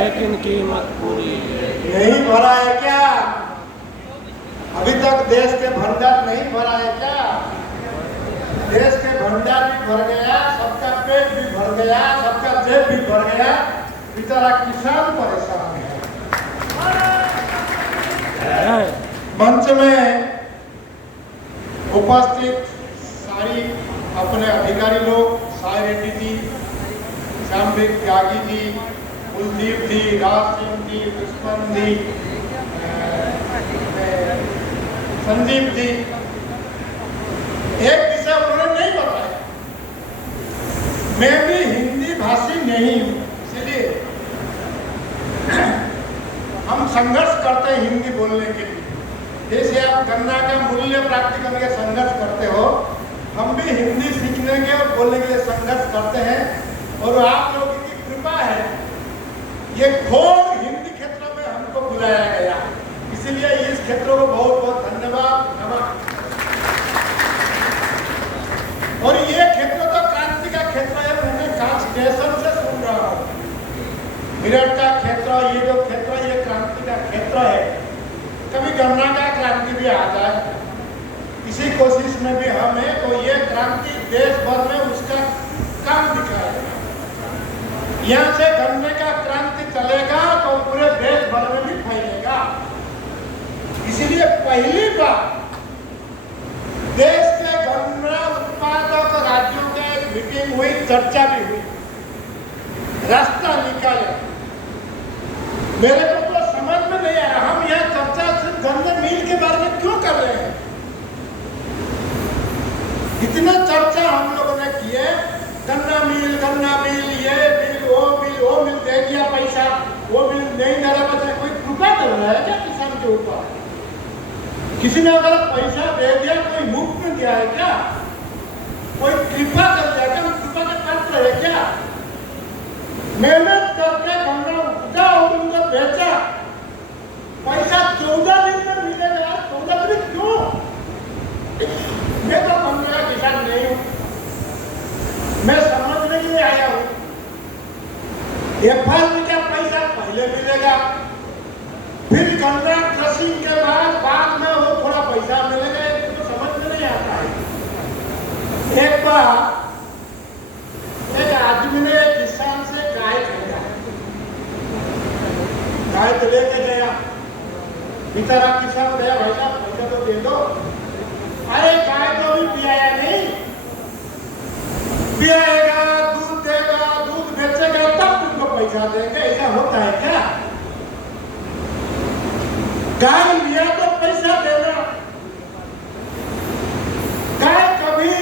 लेकिन कीमत पूरी नहीं भरा है क्या? अभी तक देश के भंडार नहीं भरा है क्या? देश के भंडार भी भर गया, सबका पेट भी भर गया, सबका जेब भी भर गया, बेचारा किसान परेशान है। मंच में उपस्थित सारी अपने अधिकारी लोग, साई रेड्डी जी, श्यामवीर त्यागी जी, कुलदीप जी, राज सिंह जी, दुश्मन जी, संदीप जी, एक विषय उन्होंने नहीं बताया। मैं भी हिंदी भाषी नहीं हूँ, इसलिए हम संघर्ष करते हैं हिंदी बोलने के लिए। जैसे आप गन्ना का मूल्य प्राप्ति करने के संघर्ष करते हो, हम भी हिंदी सीखने के और बोलने के लिए संघर्ष करते हैं। और आप लोगों की कृपा है, ये घोर हिंदी क्षेत्र में हमको बुलाया गया, इसलिए इस क्षेत्रों को बहुत बहुत धन्यवाद। और ये क्षेत्र तो क्रांति का क्षेत्र है, मैंने कांच स्टेशन से सुन रहा हूँ। मेरठ का क्षेत्र, ये जो क्षेत्र, ये क्रांति का क्षेत्र है। कभी गन्ना का क्रांति भी आ जाए, इसी कोशिश में भी हम हैं, तो ये क्रांति देश भर में उसका काम दिखाएगा। यहाँ से गन्ने का क्रांति चलेगा तो पूरे देश भर में भी फैलेगा। इसीलिए पहली बार देश के गन्ना उत्पादक राज्यों के मीटिंग हुई, चर्चा भी हुई, रास्ता निकाले। मेरे को तो समझ में नहीं आया, हम यह चर्चा सिर्फ गन्ने मिल के बारे में क्यों कर रहे हैं? इतना चर्चा हम लोगों ने किए, गन्ना मिल, ये मिल, वो मिल दे दिया पैसा, वो मिल नहीं दे रहा, बच्चा कोई कृपा कर रहा है क्या किसान के ऊपर? किसी ने अगर पैसा दे दिया, कोई मुफ्त में दिया है क्या? कोई कृपा कर दिया क्या? कृपा का पात्र है क्या? मेहनत करके गन्ना उपजा और उनको बेचा, पैसा 14 दिन में मिलेगा। 14 दिन क्यों? मैं तो गन्ने का किसान नहीं हूँ, मैं समझने के लिए आया हूँ। एफआरपी का पैसा पहले मिलेगा, फिर गन्ना क्रशिंग के बाद में वो थोड़ा पैसा मिलेगा, ये तो समझ में नहीं आता है। एक बार एक आदमी ने किसान से गाय खरीदा, गाय तो लेके गया, बेचारा किसान गया, भाई साहब पैसा तो दे दो। अरे गाय तो अभी पियाया नहीं, पियाएगा, दूध देगा, दूध बेचेगा, तब तुमको पैसा देंगे। ऐसा होता है क्या? गाय लिया तो पैसा देना, गाय कभी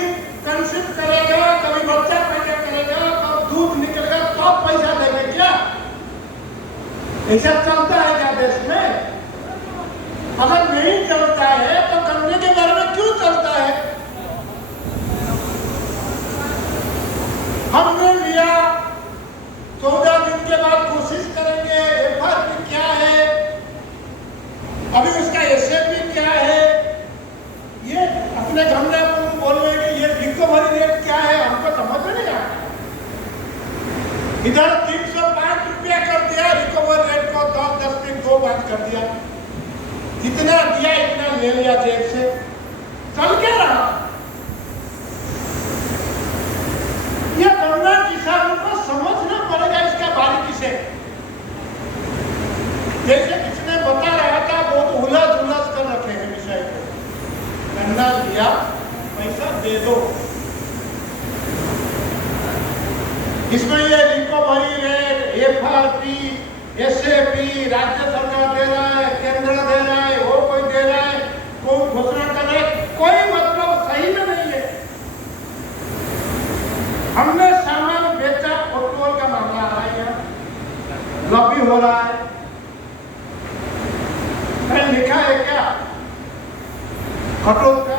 कंसीव करेगा, कभी बच्चा पैदा करेगा, कब दूध निकलेगा, तब पैसा देंगे क्या? ऐसा चलता है क्या देश में? अगर नहीं चलता है तो गन्ने के बारे में क्यों चलता है? हमने लिया, 14 दिन के बाद कोशिश करेंगे, एफआरपी क्या है, अभी उसका एसएपी क्या है, ये अपने गन्ने को बोल रहे हैं कि ये रिकवरी रेट क्या है, हमको समझ में नहीं आता। इधर 305 रुपया कर दिया रिकवरी रेट को, 10 दिन 2 बार कर दिया, जितना दिया इतना ले लिया जेब से, चल क्या रहा? ये गन्ना किसानों को समझना पड़ेगा इसका बारीकी से। जैसे किसी ने बता रहा था, बहुत उलझ कर रखे हैं विषय को। गन्ना लिया, पैसा दे दो, इसमें ये रिकवरी रेट, एफआरपी, एसएपी राज्य सरकार दे रहा है, केंद्र दे रहा है, वो कोई दे रहा है, कोई घोषणा कर रहा है, कोई मतलब सही में नहीं है। हमने सामान बेचा, पेट्रोल का मामला आ रहा है, यहाँ लॉबी हो रहा है, कहीं लिखा है क्या? खटोल का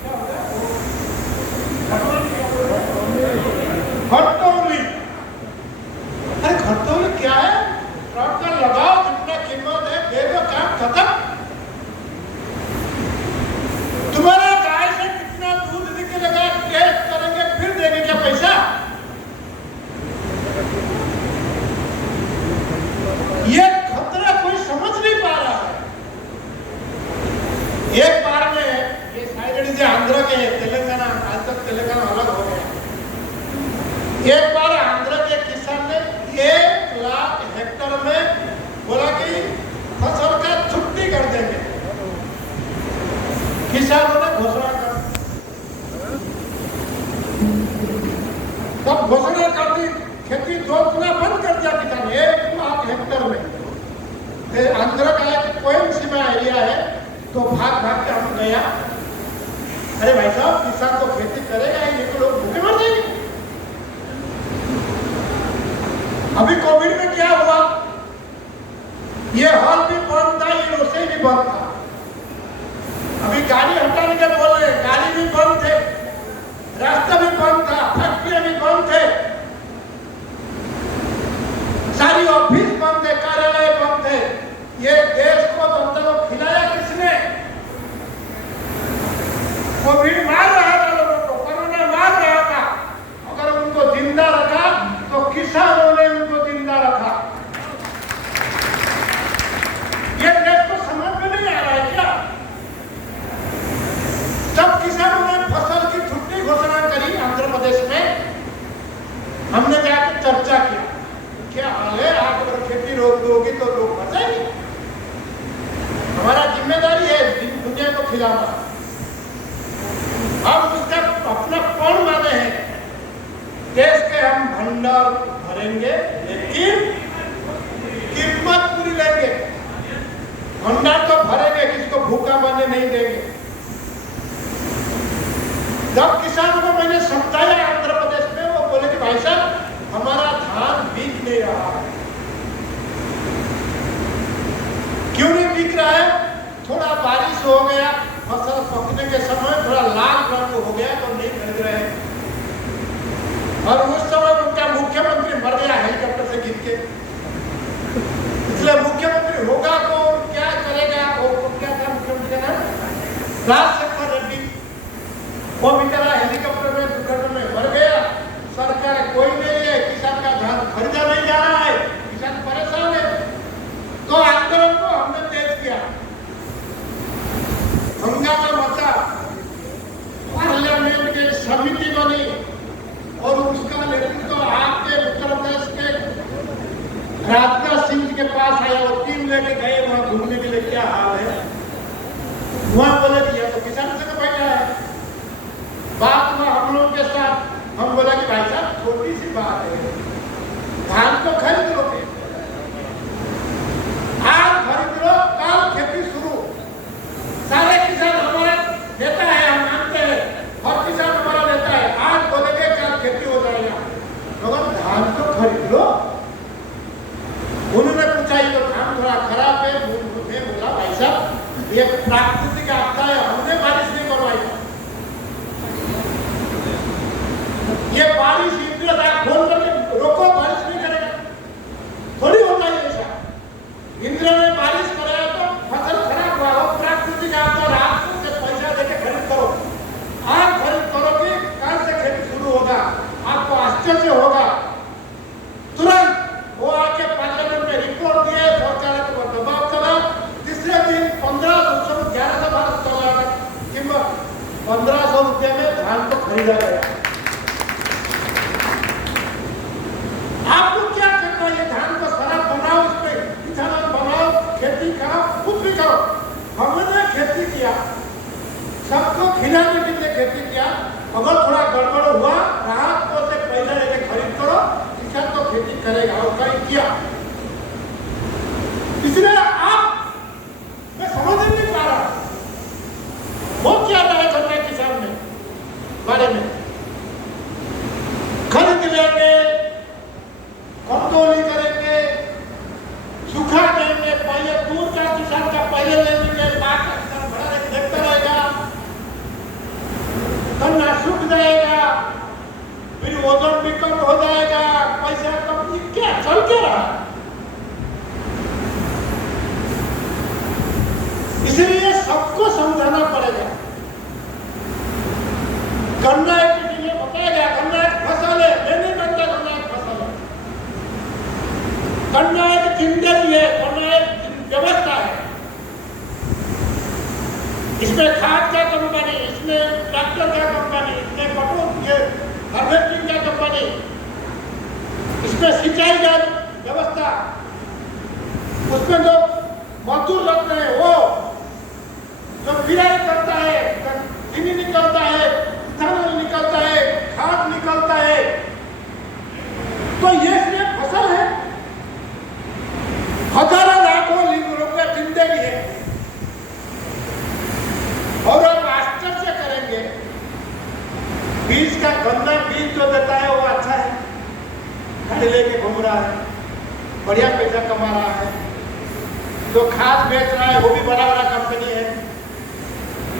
क्या होता है? खटोली। अरे खटोली क्या है? ट्रक का लगाओ, जितना कीमत है दे दो, काम खत्म। तुम्हारा गाय से कितना दूध निकलेगा टेस्ट करेंगे, फिर देंगे क्या पैसा? किसानों ने घोषणा कर, तब घोषणा कर दी, खेती जोतना बंद कर दिया किसान 1 लाख हेक्टेयर में। आंध्र का एक कोयम सीमा एरिया है, तो भाग भाग के हम गया। अरे भाई साहब, किसान तो खेती करेगा ही, नहीं तो लोग भूखे मर जाएंगे। अभी कोविड में क्या हुआ, ये हॉल भी बंद था, ये रसोई भी बंद था। अभी गाड़ी हटाने के बोल रहे, गाड़ी भी बंद थे, रास्ता भी बंद था, फैक्ट्रियां भी बंद थे, सारी ऑफिस बंद थे, कार्यालय बंद थे। ये देश को जनता को खिलाया किसने? कोविड मार रहा था लोगों को, कोरोना मार रहा था, अगर उनको जिंदा रखा तो किसानों ने उनको जिंदा रखा। ये देश को समझ में नहीं आ रहा है क्या? जब किसानों ने फसल की छुट्टी घोषणा करी आंध्र प्रदेश में, हमने जाकर चर्चा किया, क्या हाल है, आप अगर खेती रोक दोगी तो लोग मर जाएंगे। हमारा जिम्मेदारी है दुनिया को खिलाना। हम उसका अपना कौन माने हैं, देश के हम भंडार भरेंगे, लेकिन कीमत पूरी लेंगे। भंडार तो भरेंगे, किसी को भूखा मरने नहीं देंगे। जब किसानों को मैंने समझाया आंध्र प्रदेश में, वो बोले कि भाई साहब, हमारा धान बिक नहीं रहा। क्यों नहीं बिक रहा है? थोड़ा बारिश हो गया, फसल पकने के समय थोड़ा लाल रंग हो गया तो नहीं खरीद रहे। और उस समय उनका मुख्यमंत्री मर गया हेलीकॉप्टर से गिर के, इसलिए मुख्यमंत्री होगा तो क्या करेगा? वो क्या था मुख्यमंत्री का नाम? राजशेखर रेड्डी। वो बेचारा हेलीकॉप्टर में दुर्घटना में मर गया। सरकार कोई नहीं है, किसान का धान खरीदा नहीं जा रहा है, किसान परेशान है। तो आंदोलन को हमने तेज किया, हंगामा मचा, पार्लियामेंट की समिति बनी और उसका नेतृत्व आपके उत्तर प्रदेश के राजनाथ सिंह जी के पास आया। वो टीम लेके गए वहां घूमने के लिए, क्या हाल है वहां, बोले कि तो किसान से तो बैठा है। बात हुआ हम लोगों के साथ, हम बोला कि भाई साहब छोटी सी बात है, धान तो खरीद लो, आज खरीद लो, कल खेती शुरू। सारे किसान हमारा नेता है, हम मानते हैं, हर किसान हमारा नेता है। आज बोलेंगे कल खेती हो जाएगा, मगर धान तो खरीद लो। उन्होंने पूछा ये तो धान थोड़ा खराब है, मैं बोला भाई साहब ये प्राकृतिक आपदा है, हमने बारिश नहीं करवाई। ये बारिश इंद्र खोल करके रोको, बारिश नहीं करेगा, थोड़ी होता है ऐसा। इंद्र ने बारिश कराया तो फसल खराब हुआ, हो प्राकृतिक आपदा, रात से पैसा देके खरीद करो। आज खरीद करोगे, कल से खेती शुरू होगा, आपको आश्चर्य होगा। तुरंत वो आके पार्लियामेंट में रिपोर्ट दिए, सरकार के ऊपर दबाव चला। तीसरे दिन 1500 1112 चला कीमत, 1500 रुपये में धान को खरीदा गया। आपको क्या करना है? धान को शराब बनाओ, उसमें इथेनॉल बनाओ, खेती करो, कुछ भी करो। हमने खेती किया, सबको खिलाने के लिए खेती किया। अगर थोड़ा गड़बड़ हुआ, राहत को से पैसा लेके खरीद करो, किसान तो खेती करेगा, और कहीं किया। इसलिए आप, मैं समझ नहीं पा रहा वो क्या राय करना है किसान में बारे में। खरीद लेंगे, कंट्रोलिंग करेंगे, सूखा देंगे, पहले दूर का किसान का पहले ले लेंगे, बाद का किसान भरा देखता रहेगा, गन्ना सूख जाएगा, फिर ओजन भी कम हो जाएगा, पैसा कम, क्या चल क्या रहा। इसलिए सबको समझाना पड़ेगा। गन्ना एक बताया गया, गन्ना एक फसल है, मैं नहीं मानता गन्ना एक फसल है। गन्ना एक जिंदगी है, गन्ना एक व्यवस्था है। इसमें खाद का कंपनी, इसमें ट्रैक्टर का कंपनी, इसमें हार्वेस्टिंग का कंपनी, इसमें सिंचाई का व्यवस्था, उसमें जो मजदूर लगते हैं वो जो विराई करता है, चीनी निकलता है, इथेनॉल निकलता है, खाद निकलता है, तो ये सिर्फ फसल है। हजारों लाखों रुपए जिंदगी है। और आप आश्चर्य करेंगे, बीज का गंदा बीज जो देता है वो अच्छा है, गाड़ी लेके घूम रहा है, बढ़िया पैसा कमा रहा है। जो खाद बेच रहा है वो भी बड़ा बड़ा कंपनी है,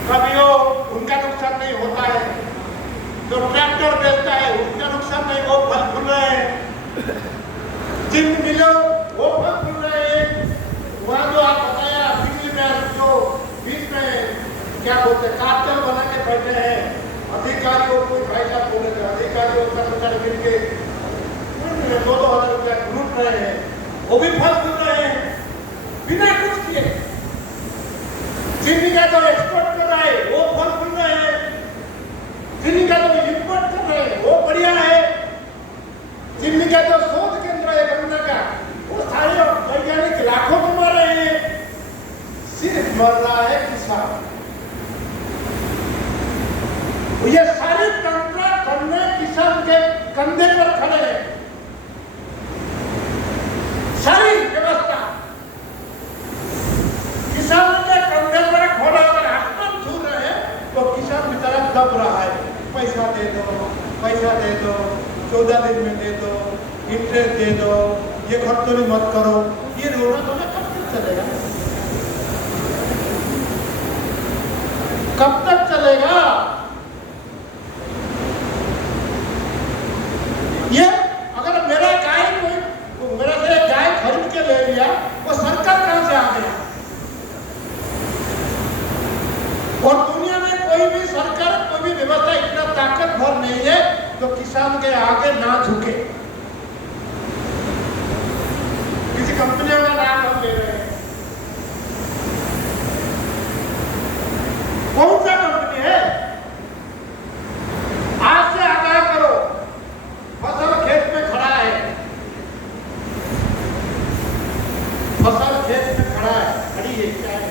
कभी वो उनका नुकसान नहीं होता है। जो ट्रैक्टर बेचता है उसका नुकसान नहीं, वो फल फूल रहे हैं। जिन मिलो वो फल फूल रहे हैं। वहाँ जो आप बताया बिजली में जो बीच में क्या बोलते हैं कार्टेल बना के बैठे हैं, अधिकारियों को पैसा बोले थे, अधिकारियों का कर्मचारी मिलके 2,000 रुपया लूट रहे हैं, वो भी फल फूल रहे हैं बिना कुछ किए। चीनी का जो एक्सपोर्ट कर रहा है वो फल फूल रहे हैं, चीनी का जो इंपोर्ट कर रहे हैं वो बढ़िया है। चीनी का जो शोध केंद्र है गन्ना का, वो सारे वैज्ञानिक लाखों कमा रहे हैं, सिर्फ मर रहा है किसान। ये सारी तंत्र करने किसान के कंधे पर खड़े हैं, सारी व्यवस्था किसान के कंधे पर खड़ा कर हाथ छू रहे हैं, तो किसान बेचारा दब रहा है। पैसा दे दो, पैसा दे दो, 14 दिन में दे दो, इंटरेस्ट दे दो, ये खर्चों मत करो। ये रोना धोना कब तक चलेगा? कब तक चलेगा? ये अगर मेरा गाय कोई मेरा से गाय खरीद के ले लिया, वो सरकार कहां से आ गया? और दुनिया में कोई भी सरकार, कोई भी व्यवस्था इतना ताकतवर नहीं है जो किसान के आगे ना झुके। किसी कंपनियों का नाम हम ले रहे हैं, कौन सा कंपनी है? आज से आगाह करो, फसल खेत में खड़ा है, फसल खेत में खड़ा है, खड़ी है, क्या है,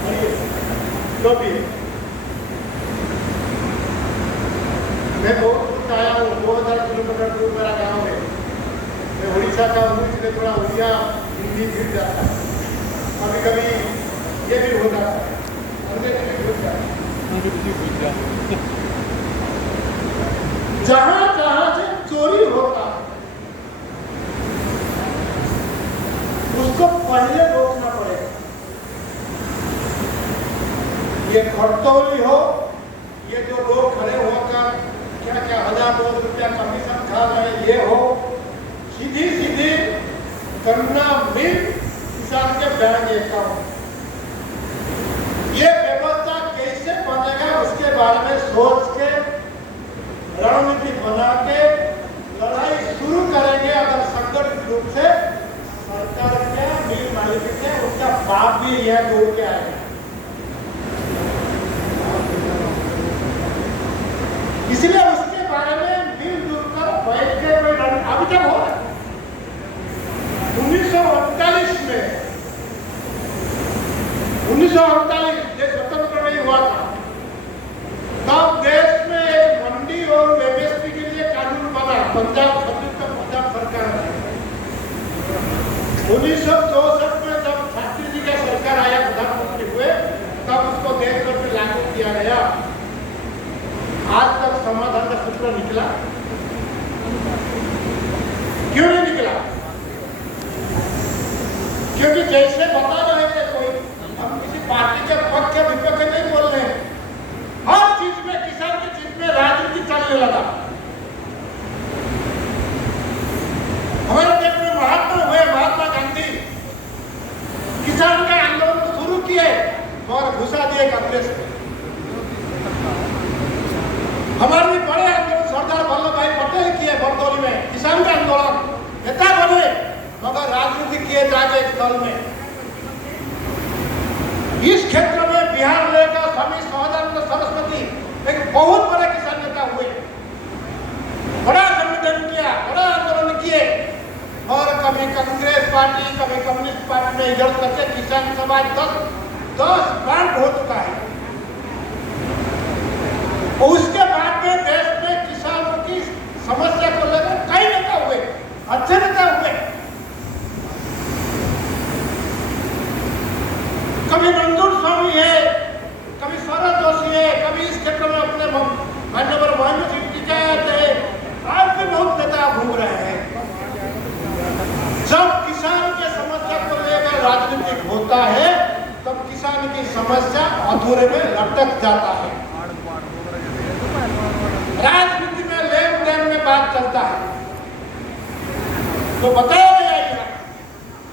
खड़ी है, जो भी है। मैं बहुत दूर से आया हूँ, 2000 किलोमीटर दूर मेरा गांव है। मैं उड़ीसा का हूँ, इसलिए थोड़ा उड़िया हिंदी गिर जाता है, कभी कभी ये भी हो जाता है, जहां जहां से चोरी होता है उसको पहले रोकना पड़ेगा। ये खरतौली हो, ये जो लोग खड़े होकर क्या क्या 1000-2000 रुपया कमीशन खा रहे, ये हो, सीधी सीधी गन्ना मिल किसान के बैंक अकाउंट। ये व्यवस्था कैसे बनेगा उसके बारे में सोच के रणनीति बना के लड़ाई शुरू करेंगे। अगर संगठित रूप से सरकार के मिल मालिक के उसका बाप भी यह जोड़ के आएगा। इसलिए उसके बारे में मिलजुल कर बैठ के अभी तक हो रहा है। 1948 में 1948 देश स्वतंत्र नहीं हुआ था, तब देश में एक मंडी और एमएसपी के लिए कानून बना, पंजाब सरकार ने। 1964 में जब शास्त्री जी का सरकार आया, प्रधानमंत्री हुए, तब उसको देश भर में लागू किया गया। आज तक समाधान का सूत्र निकला क्यों नहीं निकला? क्योंकि जैसे बता रहे थे कोई, हम किसी पार्टी के पक्ष के विपक्ष नहीं बोल रहे हैं, हर चीज में किसान की चीज में राजनीति चलने लगा। हमारे देश में महात्मा गांधी किसान का आंदोलन शुरू किए और घुसा दिए कांग्रेस में। हमारे भी बड़े आंदोलन सरदार वल्लभ भाई पटेल किए बरदौली में, किसान का आंदोलन, नेता बने, मगर राजनीति किए जाके एक दल में। इस क्षेत्र में बिहार लेकर स्वामी सदानंद सरस्वती एक बहुत बड़े किसान नेता हुए, बड़ा संगठन किया, बड़ा आंदोलन किए, और कभी कांग्रेस पार्टी, कभी कम्युनिस्ट पार्टी में इधर करके किसान समाज 10 बार हो चुका है। अटक जाता है। राजनीति में लेन देन में बात चलता है तो बताया गया है।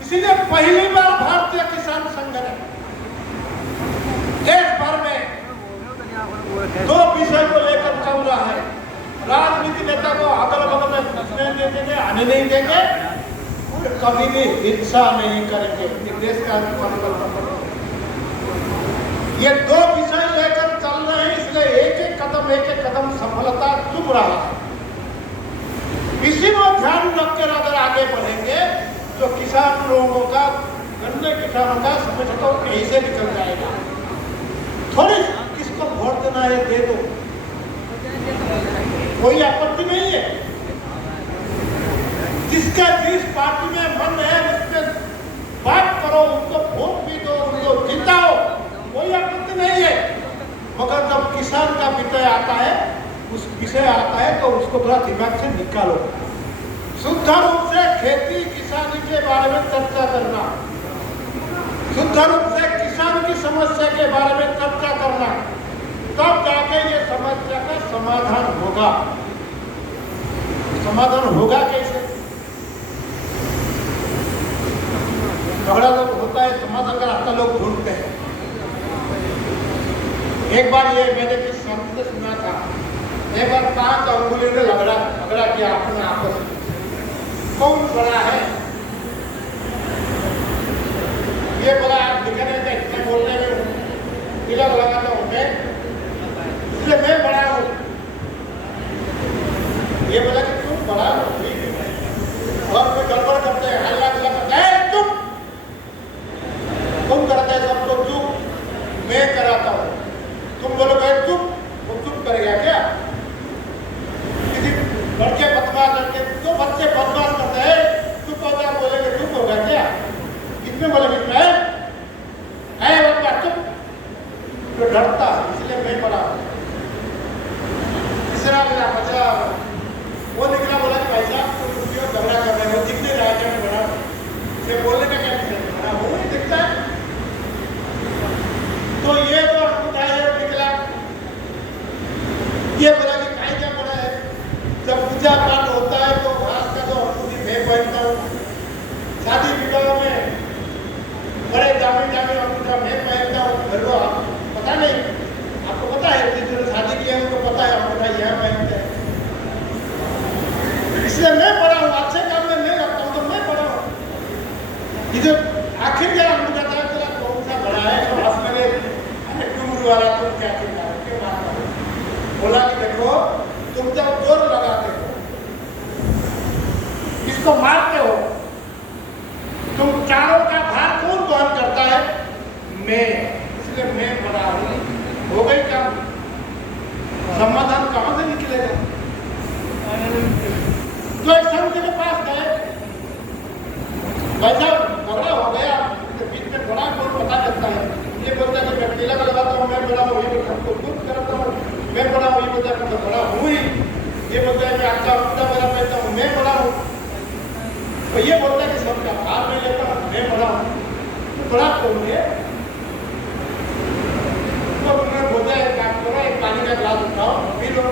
इसीलिए पहली बार भारतीय किसान संघ ने देश भर में 2 विषय को लेकर चल रहा है। राजनीति नेता को अगल बगल में घुसने नहीं देंगे, आने नहीं देंगे और कभी भी हिंसा नहीं करेंगे। देश का ये 2 विषय लेकर चल रहे हैं, इसलिए एक एक कदम सफलता चुप रहा है। इसी को ध्यान रखकर अगर आगे बढ़ेंगे तो किसान लोगों का, गन्ने किसानों का समझौता ऐसे निकल जाएगा। थोड़ी किसको वोट देना है दे दो, कोई आपत्ति नहीं है। जिसका जिस पार्टी में मन है उसमें बात करो, उनको वोट भी दो, उनको जिताओ, कोई आपत्ति नहीं है। मगर जब किसान का विषय आता है, उस विषय आता है तो उसको थोड़ा दिमाग से निकालो। शुद्ध रूप से खेती किसानी के बारे में चर्चा करना, शुद्ध रूप से किसान की समस्या के बारे में चर्चा करना, तब जाके ये समस्या का समाधान होगा। समाधान होगा कैसे? झगड़ा जब होता है समाधान का रास्ता लोग ढूंढते हैं। एक बार ये मैंने किस संत से सुना था, एक बार 5 अंगुली ने झगड़ा किया अपने आपस में, कौन बड़ा है? ये बोला आप दिखने का इतना बोलने में तिलक लगाता हूँ मैं, इसलिए मैं बड़ा हूँ। ये बोला कि तुम बड़ा हो, और कोई गड़बड़ करते हैं, हल्ला गुल्ला करते हैं, चुप, तुम करते हैं सबको चुप, मैं कराता हूँ। तुम बोलोगे चुप, वो चुप करेगा क्या? किसी लड़के बदमाश करके, तो बच्चे बदमाश करते हैं, चुप हो गया, बोलेंगे चुप होगा क्या? कितने बोलेंगे है बच्चा चुप, तो डरता है, इसलिए मैं बड़ा हूँ। तीसरा मेरा बच्चा वो निकला, बोला कि भाई साहब तुम क्यों झगड़ा कर रहे हो, दिखने रहा है मैं बड़ा हूँ, ये बोलने में क्या बड़ा हूँ नहीं दिखता है। तो ये तो अंगूठा निकला, ये बोला कि काहे क्या बड़ा है? जब पूजा पाठ होता है तो घास का तो अंगूठी मैं पहनता हूँ, शादी विवाह में बड़े दामी अंगूठा मैं पहनता हूँ। घर को पता नहीं, आपको पता है जिसने शादी किया है उनको पता है अंगूठा यह पहनते हैं, इसलिए मैं बड़ा हूँ। अच्छे काम में मैं लगता हूँ तो मैं बड़ा हूँ। ये जो आखिर क्या अंगूठा था, तेरा कौन सा बड़ा है? तो हंस लगे, अरे डूंगरू वाला तुम क्या चिंता है, क्यों मारता हो? बोला कि देखो तुम जब जोर लगाते हो, इसको मारते हो, तुम चारों का भार कौन वहन करता है? मैं, इसलिए मैं बड़ा हूँ। हो गई काम, समाधान कहां से निकलेगा? तो एक संत के पास गए, भाई साहब झगड़ा हो गया, बीच में बड़ा कौन पता करता है? ये बोलता है कि मैं तिलक लगाता हूँ मैं बड़ा हूँ, ये हमको खुद करता हूँ मैं बड़ा हूँ, ये बोलता है मैं बड़ा हूँ ही, ये बोलता है कि अच्छा उल्टा मेरा पहनता हूँ मैं बड़ा हूँ, तो ये बोलता है कि सबका भार नहीं लेता हूँ मैं बड़ा हूँ, तो बड़ा कौन है? तो उन्होंने बोलता है काम करो, एक पानी का गिलास उठाओ पी लो।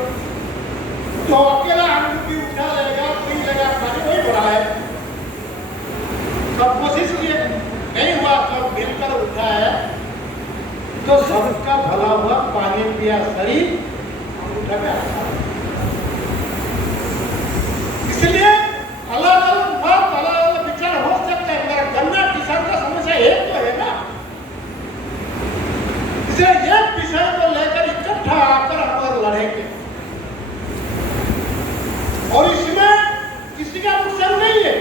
तो अकेला अंगूठी उठा लेगा, पी लेगा पानी, वही बड़ा है। सब कोशिश किए, नहीं हुआ, सब मिलकर उठा है तो सबका भला हुआ, पानी पिया शरीर, अंगूठा में आता। इसलिए अलग अलग बात, अलग अलग विचार हो सकते हैं, मगर गन्ना किसान का समस्या एक तो है ना। इसलिए एक विषय को लेकर इकट्ठा आकर हम लड़ेंगे और इसमें किसी का नुकसान नहीं है।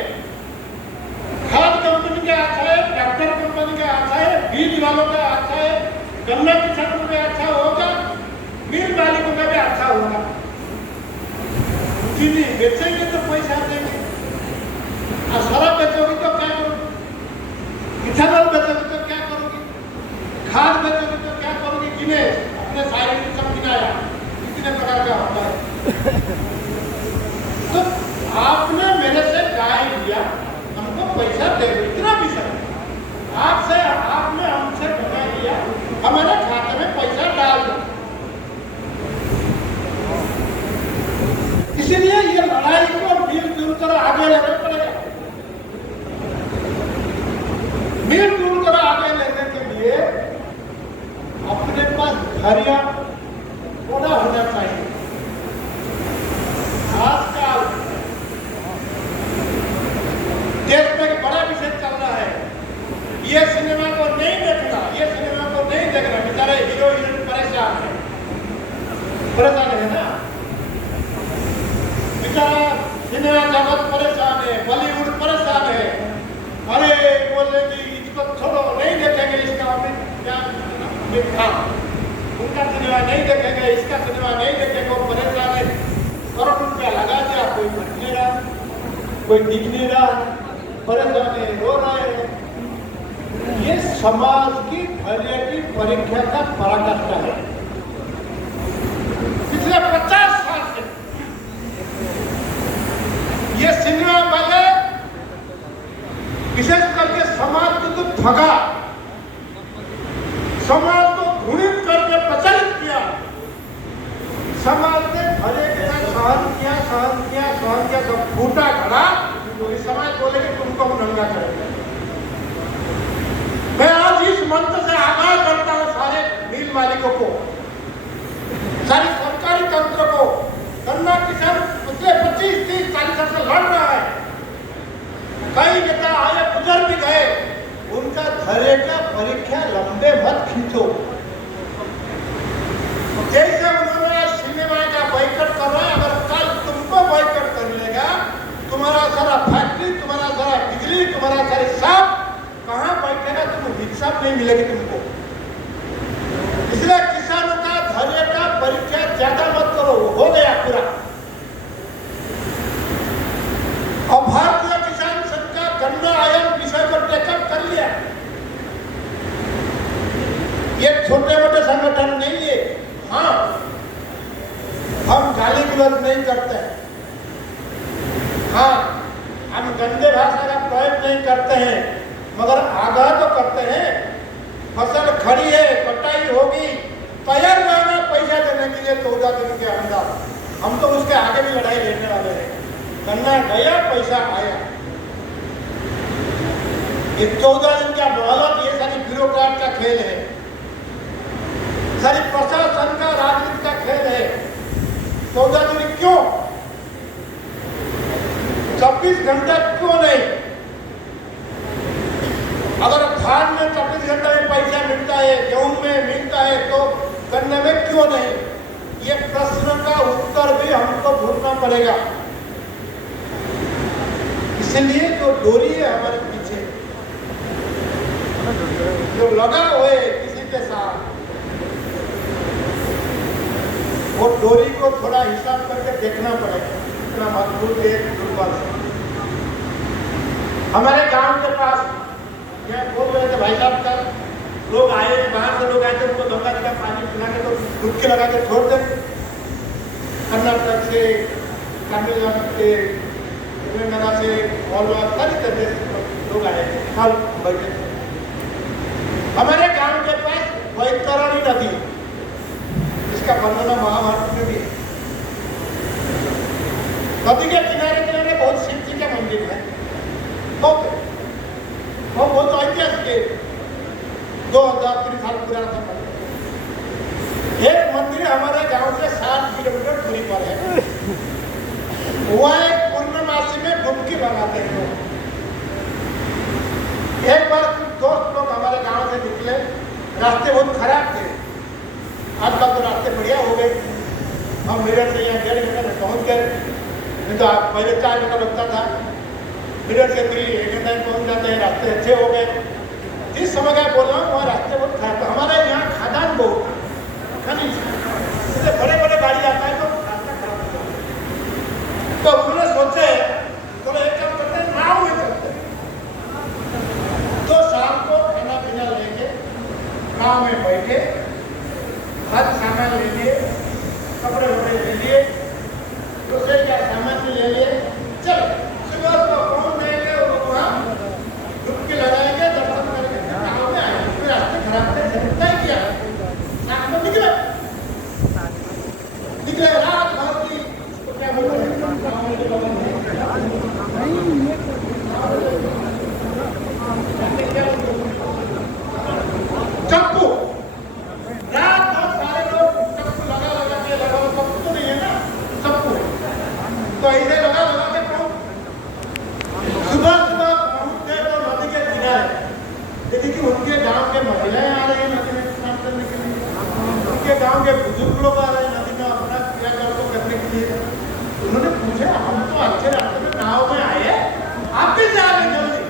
खाद कंपनी का अच्छा है, ट्रैक्टर कंपनी का अच्छा है, बीज वालों का अच्छा है, गन्ना किसानों का अच्छा होगा, मिल मालिकों का भी अच्छा होगा। चीनी बेचेंगे तो पैसा देंगे, शराब बेचोगे तो क्या करोगे, इथेनॉल बेचोगे तो क्या करोगे, खाद बेचोगे तो क्या करोगे? किने अपने साइड में सब गिनाया कितने प्रकार का होता है। तो आपने मेरे से गाय लिया, हमको पैसा दे दो, इतना भी सर आपसे, आपने हमसे बता दिया, हमारे खाते में पैसा डाल धैर्य होना चाहिए। आजकल देश में एक बड़ा विषय चल रहा है, ये सिनेमा को नहीं देखना, ये सिनेमा को नहीं देखना, बेचारे हीरो हीरोइन परेशान है ना, बेचारा सिनेमा जगत परेशान है, बॉलीवुड परेशान है। अरे बोले कि इसको छोड़ो, नहीं देखेंगे, इसका क्या उनका सिनेमा नहीं देखेंगे, इसका सिनेमा नहीं देखेंगे, वो परेशान है। करोड़ रुपया लगा दिया, कोई बच नहीं रहा, कोई दिख नहीं रहा, परेशान है, रो रहे हैं। ये समाज की धैर्य की परीक्षा का पराकाष्ठा है। पिछले 50 साल से ये सिनेमा वाले विशेष करके समाज को तो ठगा, समाज को घृणित करके प्रचलित किया। समाज ने धैर्य के साथ सहन किया, जब फूटा खड़ा तो इस समाज बोले कि तुमको हम नंगा करेंगे। मैं आज इस मंच से आगाह करता हूं सारे मिल मालिकों को, सारे सरकारी तंत्र को। गन्ना किसान पिछले 25-30-40 साल से लड़ रहा है, कई नेता आए गुजर भी गए, उनका धैर्य का परीक्षा लंबे मत खींचो। जैसे उन्होंने सिनेमा का बाइकआउट कर रहा है, अगर कल तुमको बाइकआउट कर लेगा, तुम्हारा सारा फैक्ट्री, तुम्हारा सारा बिजली, तुम्हारा सारे साफ कहाँ बैठेगा, तुम हिसाब नहीं मिलेगी तुमको। इसलिए किसानों का धैर्य का परीक्षा ज्यादा मत करो, हो गया पूरा। और भारतीय किसान संघ का गन्ना आयन विषय पर टेकअप कर लिया। ये छोटे मोटे संगठन नहीं है। हाँ, हम गाली गलौज नहीं करते, हाँ हम गंदे भाषा का प्रयोग नहीं करते हैं, मगर आगाह तो करते हैं। फसल खड़ी है, कटाई होगी, तैयार रहना पैसा देने के लिए 14 दिन के अंदर। हम तो उसके आगे भी लड़ाई लड़ने वाले हैं। गन्ना गया, पैसा आया। ये 14 दिन का मोहलत, ये सारी ब्यूरोक्रेट का खेल है, सारी प्रशासन का राजनीति का खेल है। 14 दिन क्यों? 24 घंटा क्यों नहीं? अगर धान में 24 घंटे में पैसा मिलता है, गेहूं में मिलता है, तो गन्ने में क्यों नहीं? ये प्रश्न का उत्तर भी हमको ढूंढना पड़ेगा। इसलिए जो डोरी है हमारे पीछे, जो लगा हुए किसी के साथ, वो डोरी को थोड़ा हिसाब करके देखना पड़ेगा, इतना मजबूत है, दुर्बल है। हमारे गांव के पास क्या बोल रहे थे भाई साहब, कल लोग आए, बाहर से लोग आए थे, उनको गंगा जी का पानी पिला के तो डुबकी लगा के छोड़ दे। कर्नाटक से, तमिलनाडु से, तेलंगाना से, और सारी तरह से लोग आए थे, कल बैठे थे। हमारे गांव के पास वैतरणी नदी, इसका वर्णन महाभारत में भी है। नदी के किनारे किनारे बहुत शिव जी के मंदिर है, बहुत ऐतिहासिक है, 2003 साल पुराना था मंदिर। एक मंदिर हमारे गांव से 7 किलोमीटर दूरी पर है। वहाँ एक पूर्णमासी में डुबकी लगाते हैं लोग। एक बार कुछ दोस्त लोग हमारे गांव से निकले, रास्ते बहुत खराब थे, आजकल तो रास्ते बढ़िया हो गए। हम मेरठ से यहाँ 1.5 घंटे में पहुँच गए, नहीं तो पहले 4 घंटा लगता था। मेरठ से भी 1 घंटे में पहुँच जाते हैं, रास्ते अच्छे हो गए। जिस समय का बोल रहा हूँ वहाँ रास्ते बहुत खराब है। हमारे यहाँ खादान बहुत खनिज, इससे बड़े बड़े गाड़ी आता है तो रास्ता खराब होता है। तो उन्होंने सोचे तो एक काम करते हैं, नाव में चलते हैं। तो शाम को खाना पीना लेके नाव में बैठे, हर सामान ले लिए, कपड़े वपड़े ले लिए, दूसरे का सामान भी ले लिए, चलो सुबह को पहुँच जाएंगे, वहाँ डुबकी लगाएंगे, दर्शन करेंगे, गाँव में आएंगे। फिर रास्ते खराब थे, तय किया, शाम को निकले रात भर की क्या बोलते हैं, चप्पू रात भर उनके गांव के बुजुर्ग लोग आ रहे नदी में अपना क्रियाकर्म को करने के लिए। उन्होंने पूछा, हम तो अच्छे रास्ते में नाव में आए, आप कैसे आ गए जल्दी?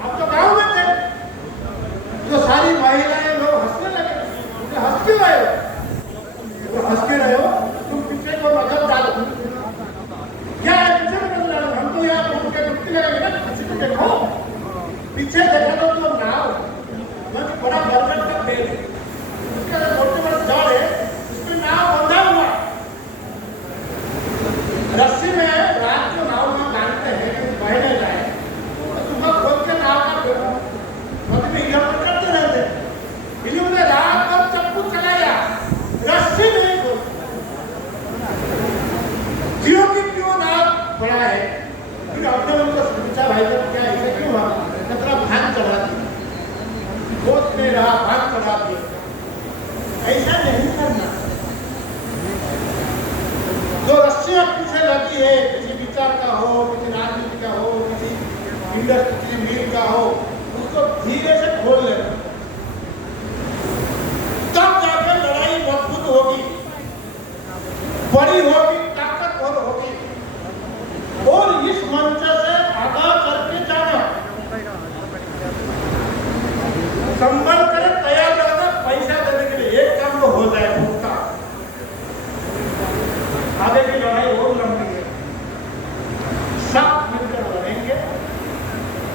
आप तो गांव में थे। तो सारी महिलाएं लोग हंसने लगे। हंस क्यों रहे हो? तो हंस के रहे हो, तुम पीछे को मदद डालो। क्या है पीछे में मदद डालो? हम तो यहाँ घूम के डुबकी लगाएंगे ना, किसी को देखो पीछे देखा तो नाव बड़ा बरगद का पेड़ है, उसके अंदर छोटे बड़े जड़ है, उसमें नाव बंधा हुआ है। रस्सी में रात को नाव में बांधते हैं कि बहने जाए, तो सुबह खोल के नाव का नदी में इधर करते रहते हैं। इसलिए उन्हें रात भर चप्पू चलाया, रस्सी नहीं खोल, क्यों की क्यों नाव पड़ा है। फिर आपने उनको पूछा, भाई साहब क्या ऐसा क्यों हुआ? खतरा भाग चढ़ा दी, गोद में रहा, भाग चढ़ा दी। ऐसा नहीं करना। जो रस्सियां पीछे लगी है, किसी विचार का हो, किसी राजनीति का हो, किसी इंडस्ट्री मिल का हो, उसको धीरे से खोल लेना, तब जाकर लड़ाई मजबूत होगी, बड़ी होगी, ताकतवर होगी। और इस मंच से आगाह करके जाना, संभल कर तैयार रहना पैसा देने के लिए। एक काम तो हो जाए उसका, आगे की लड़ाई और लंबी है। सब मिलकर लड़ेंगे,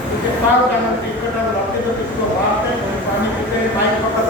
क्योंकि पाक जाना टिकट लड़ते तो किसको मारते हैं, पानी पीते हैं, बाइक पकड़